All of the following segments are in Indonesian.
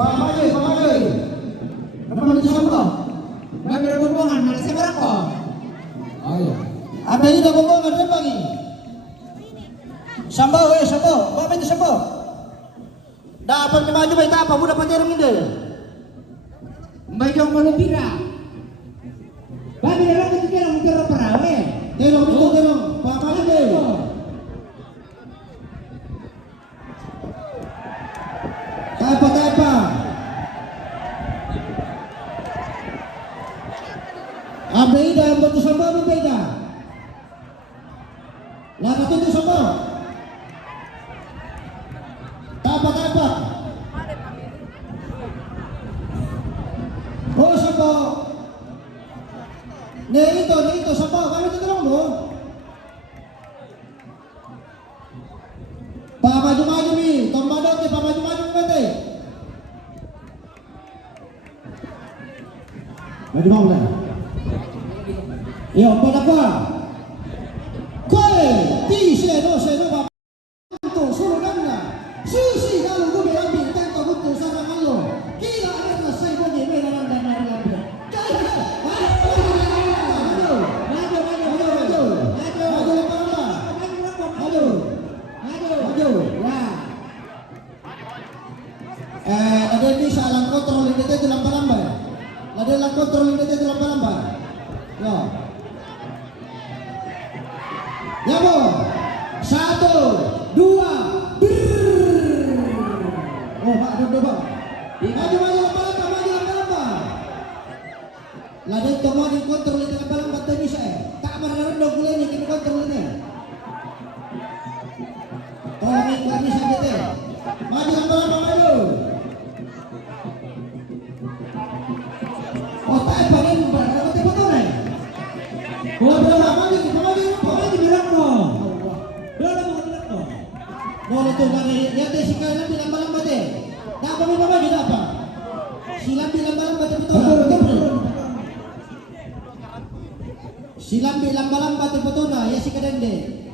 Pamagay. Apa man sa mo? Bagay bubungan mana sa barako. Ayo. Apa ini dah bubungan sa pagi? Sambaw sambaw. Apa itu sambaw? Dapat ni maju baik apa? Mudah pacarong ini. May dong malubira. Bagay lang ko tira mo tira parawe. Terong. Pamagay. Tapa. Abeda buat sama Abeda. Lapat itu sama. Tapa. Oh sama. Ito sama. Kami tutulong mo. Pamaju ni. Tombado ke pamaju nanti. Maju mau lah. Yo, pada apa? Koi, di seno apa? Untuk suruh nana. Susi kalau tu berambil tanpa butuh sama kalau. Kira ada saya boleh beran dan berambil. Maju. Ada ni salah kontrol ini tu lambat. Ada lah kontrol ini tu lambat. Ya. Ya bo. 1, 2. Oh, Pak, dua. Maju lambat. Laden tomo di kontrol itu lambat tu bisa. Tak marah dong gula ni kita kontrol ini. Tolong ini saja deh. Maju lambat. Oh, tak apa ni berapa tu betul ni? Bola maju bilang mo. Bola mo bilang mo. Bola tu mana dia tu sekarang bilang lambat deh. Tak apa maju apa? Silam bilang lambat betul. Silam bilang lambat betul na ya si kadende.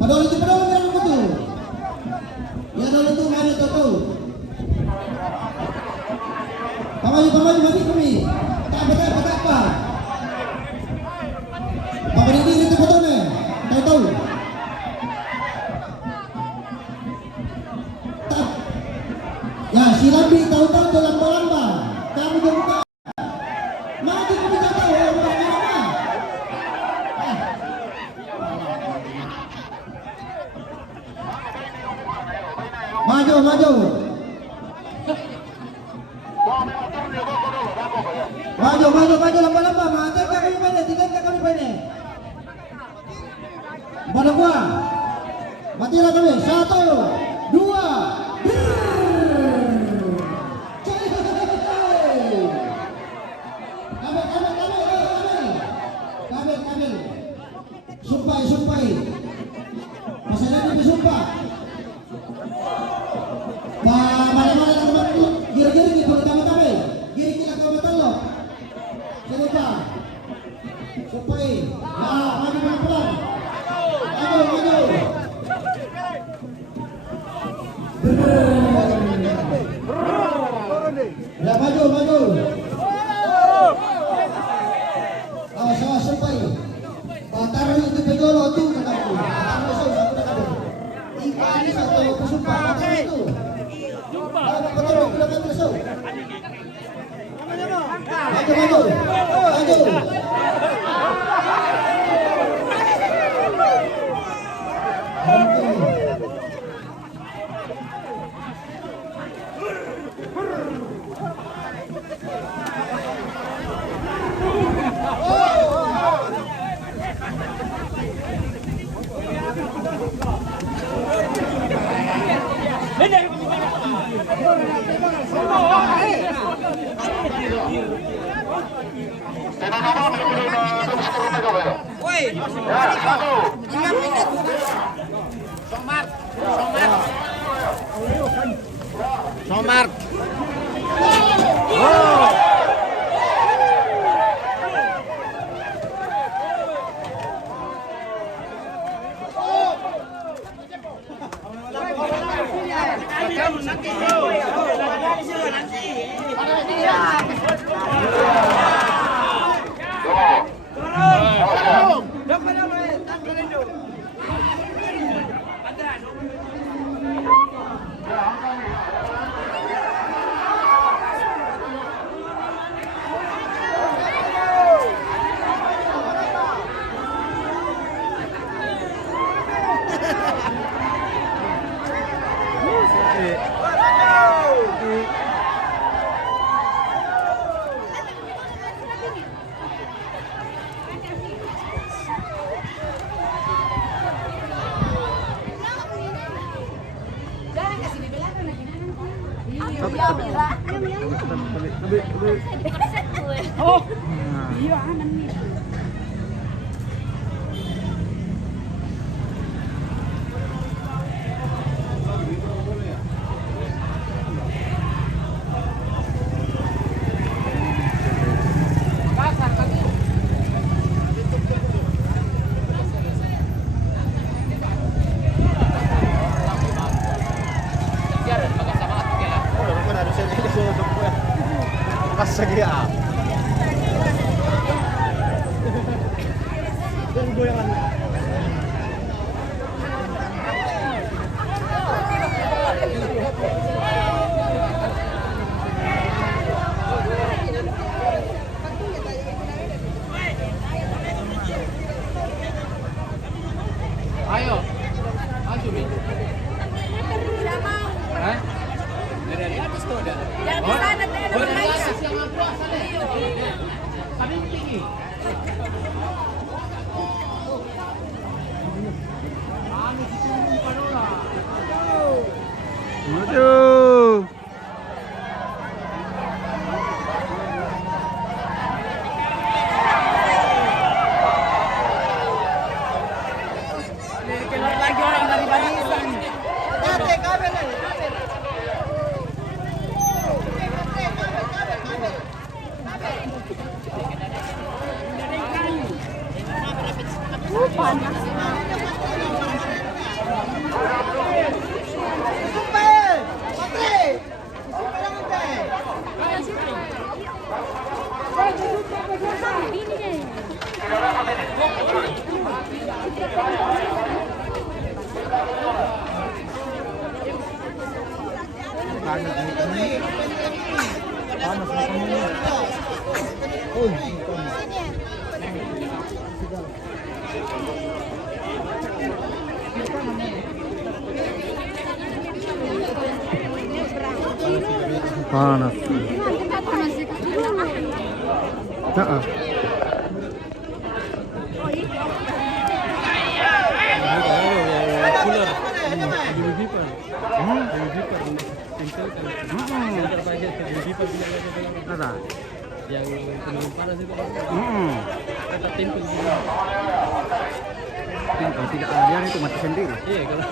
Padahal bilang betul. Ya dulu tu mana tu. Pamaju mati kami. Tak apa. Papa ini itu betul ni. Tahu. Tak. Ya silabi tahu dalam lamba. Kamu juga. Mati kami tak tahu orang mana. Maju. Maju lamba. Mantap kami pendek, tidak kami pendek. Pada gua. Matilah kami. 1, 2. Kamil. Sumpah. Masalah ini sumpah. Mana teman giri gitu pertama-tama. Giri kita kau betul loh. Coba. Supaya. Nah, maju pelan-pelan. Maju. Ya maju. Salah supaya. Taruh itu pegolo tu kataku. Ini satu sumpah itu. Betul besok. Maju. Somar. Oh, iya anan nih. Sige ah. Ayo, maju Mi. Hah? Dari atas tuh ada. Yang di sana teh ada Dari Maisa. atas yang aku sana. Kami tinggi. Aduh. Keluar lagi orang dari barisan. Panas. Panas. Heeh. Ada. Yang penurun panas itu. Kita tempel gitu. Kalau tidak ada itu mati sendiri. Iya kalau.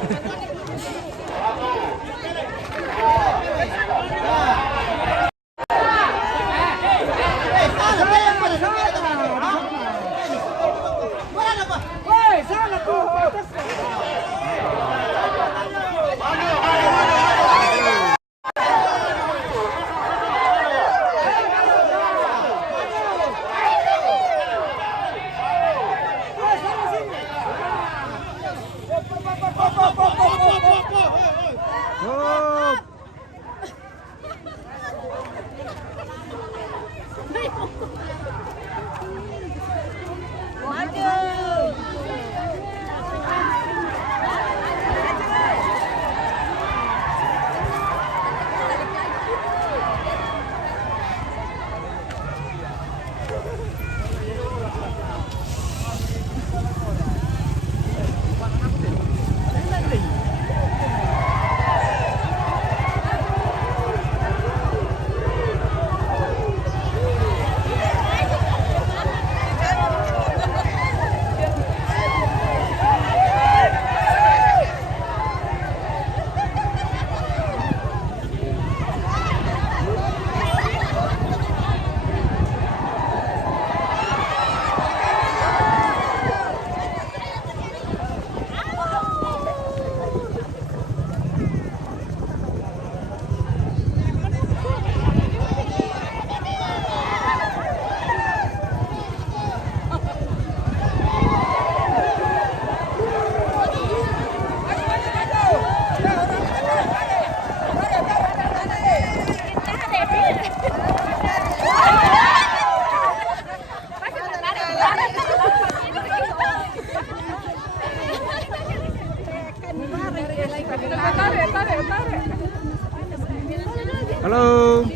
Halo.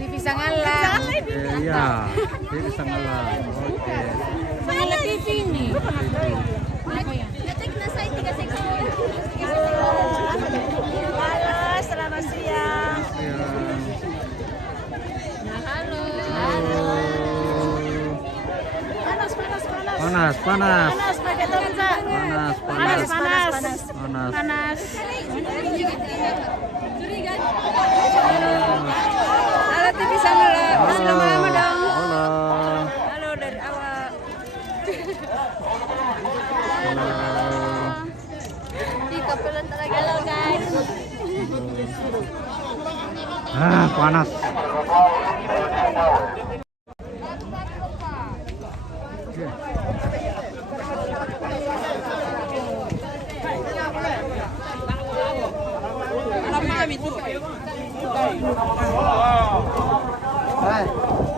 TV Sangalang. Iya, ini sangatlah. Oke. Sangalang TV ini. Halo, selamat siang. Ya. Halo. Panas. Panas, panas. Panas pakai toga. Panas. Panas. Halo TV Sangalang. Masih lama-lama dong. Halo. Halo dari awal. Di kapelan talaga. Halo guys. Ah, panas.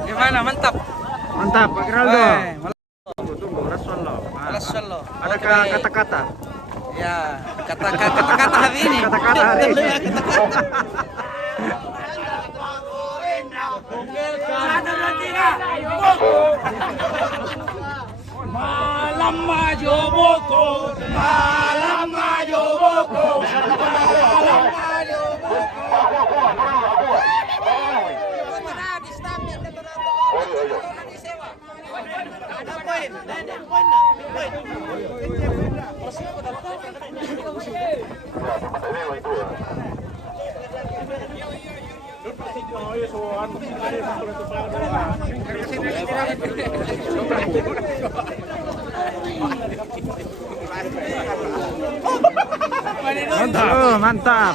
Gimana? Mantap. Mantap, Pak Geraldo. Tunggu, Rasul lo. Rasul lo. Adakah kata-kata? Ya, kata-kata hari ini. Kata-kata hari ini. Malam maju boko, malam maju boko, malam maju boko. Mantap. Oh, mantap.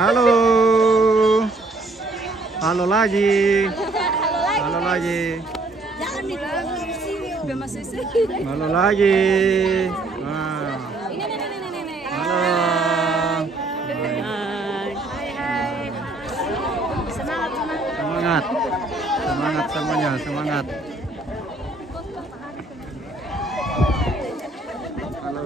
Halo. Halo lagi. Halo lagi. Jangan nih di sini udah masuk sini. Halo lagi. Nah. Ini. Halo. Hai. Semangat. Semangat. Semangat semuanya, semangat. Halo.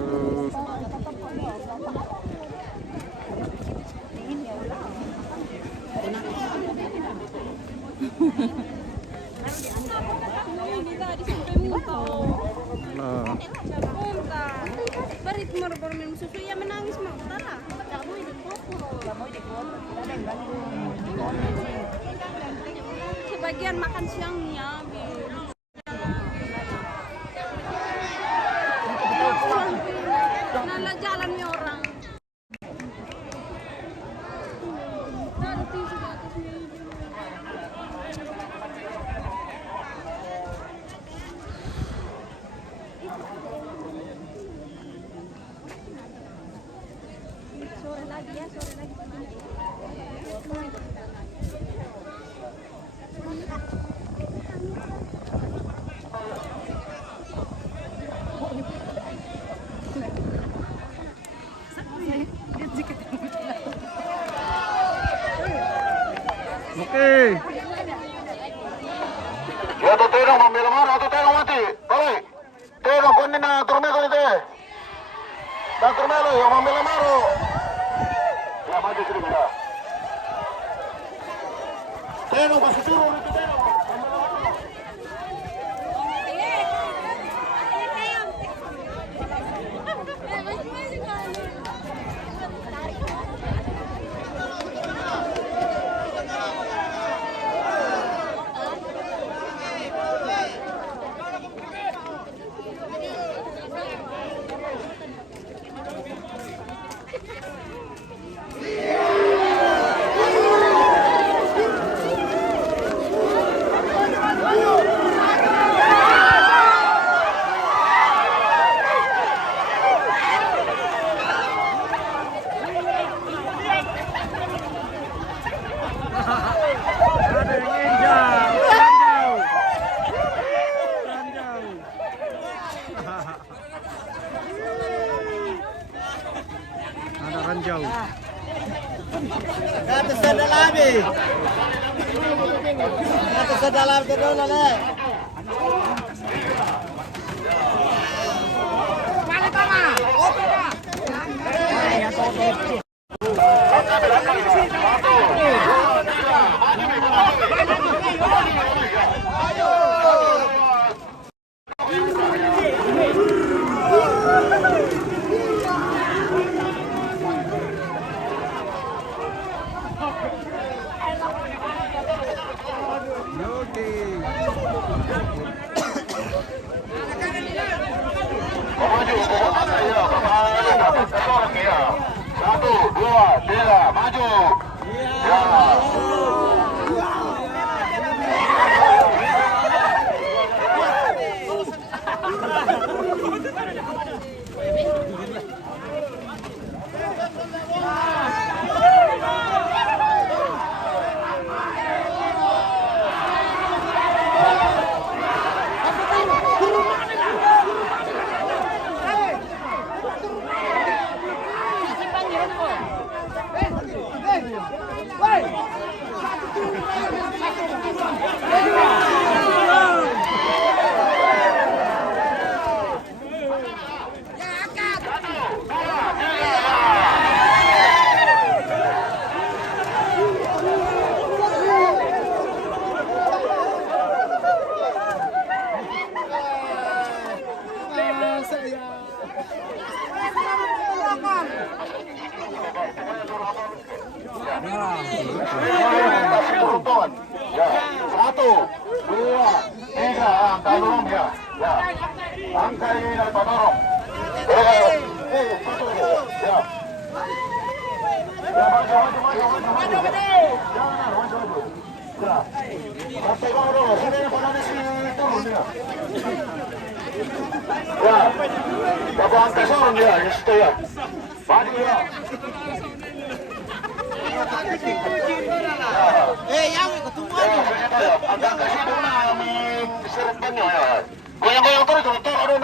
Halo. Barit mor minum susu ya menangis mau tara. Sebagian makan siangnya. Nala jalannya orang. Sore lagi. Oke. Ya tu tengok mambil marah tu tengok mati. Balik. Tengok kuning na turmelo ni teh. Na turmelo yang mambil marah. Ya mati sini bila. Tengok masih turun itu tengok. jauh. Atas sa dalam eh. Atas sa dalam sa dalam eh. Maju, ya, dapat seorang ya. 1, 2, 3, maju. Ya. Turun. Ya. 1, 2, 3, angka dorong ya. Ya. Angka ini apa dorong? Satu. Ya. Ya, maju. Jangan, maju. Ya. Sampai bawah dulu. Sudah yang pada sini turun ya. Ya. Bapak angka turun ya. Ya, sudah ya. Maju ya. Yang ketumbuhan. Agak kasih dulu serbannya ya. Goyang-goyang terus, aduh.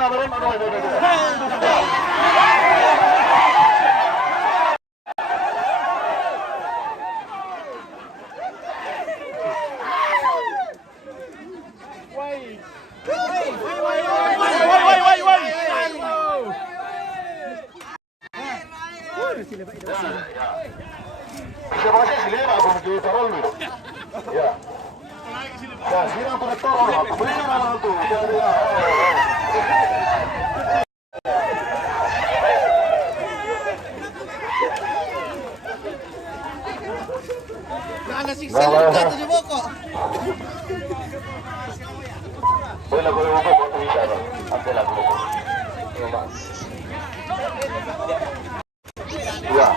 Siapa sih selera aku mesti taruh dulu. Ya. Ya, sini aku taruh. Aku beli nama itu. Ada siksa luka tujuh pokok. Boleh lagu apa buat bicara? Ambil lagu. Ya.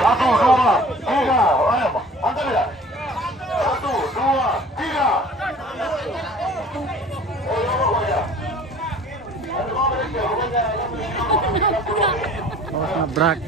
Satu, dua, tiga, angkat ya. 1, 2, 3. Awas nabrak.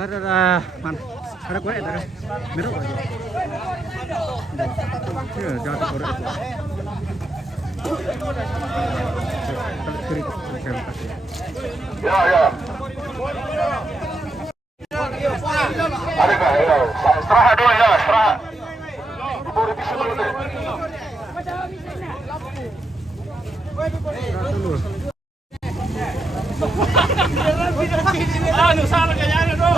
Ada mana? Ada korek ada. Merah aja. Ya, jatuh korek itu. Kiri, terima kasih. Ya, ya. Ada kah? Ya. Istirahat dulu ya, istirahat. Boleh bisa dulu deh. Dulu. Anu salah kayaknya dong.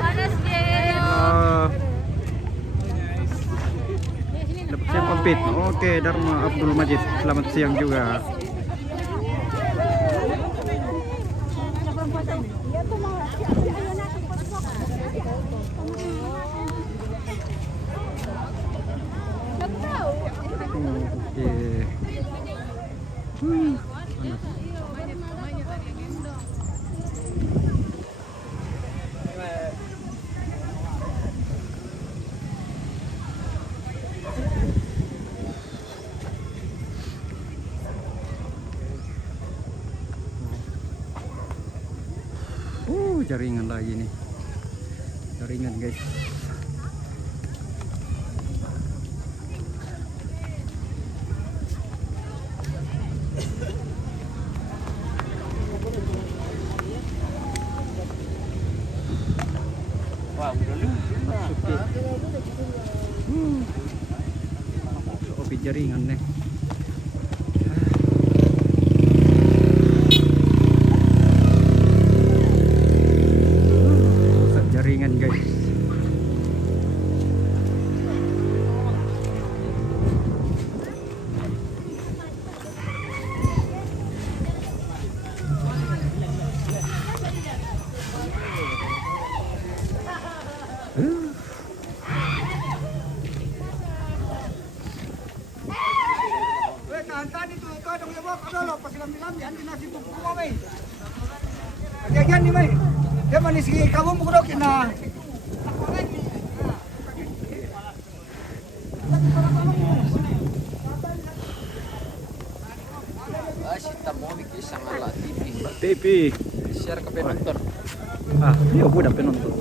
Panas deh. Dapat siang komplit. Oke, Dharma Abdul Majid. Selamat siang juga. Oke. Panas. Jaringan lagi nih. Jaringan guys. Wah, udah lu. Oke jaringan nih. Jaringan guys. Kajian ni mai. Dia manis kamu mukudok na. Kita mau bikin sangat TV. TV. Share ke penonton. Ah, iya udah penonton.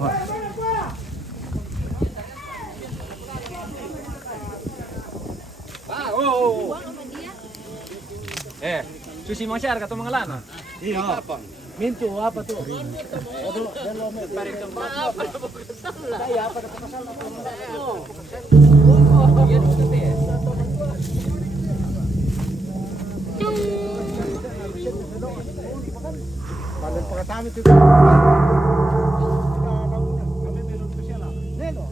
Wah. Oh. Susi mau share kata mengalan. Iya. Mintu apa tuh? Aduh, dan lo mau tarik tempat. Saya apa dapat masalah? Oh, iya itu ya. Paling pengetahuan itu. Neno.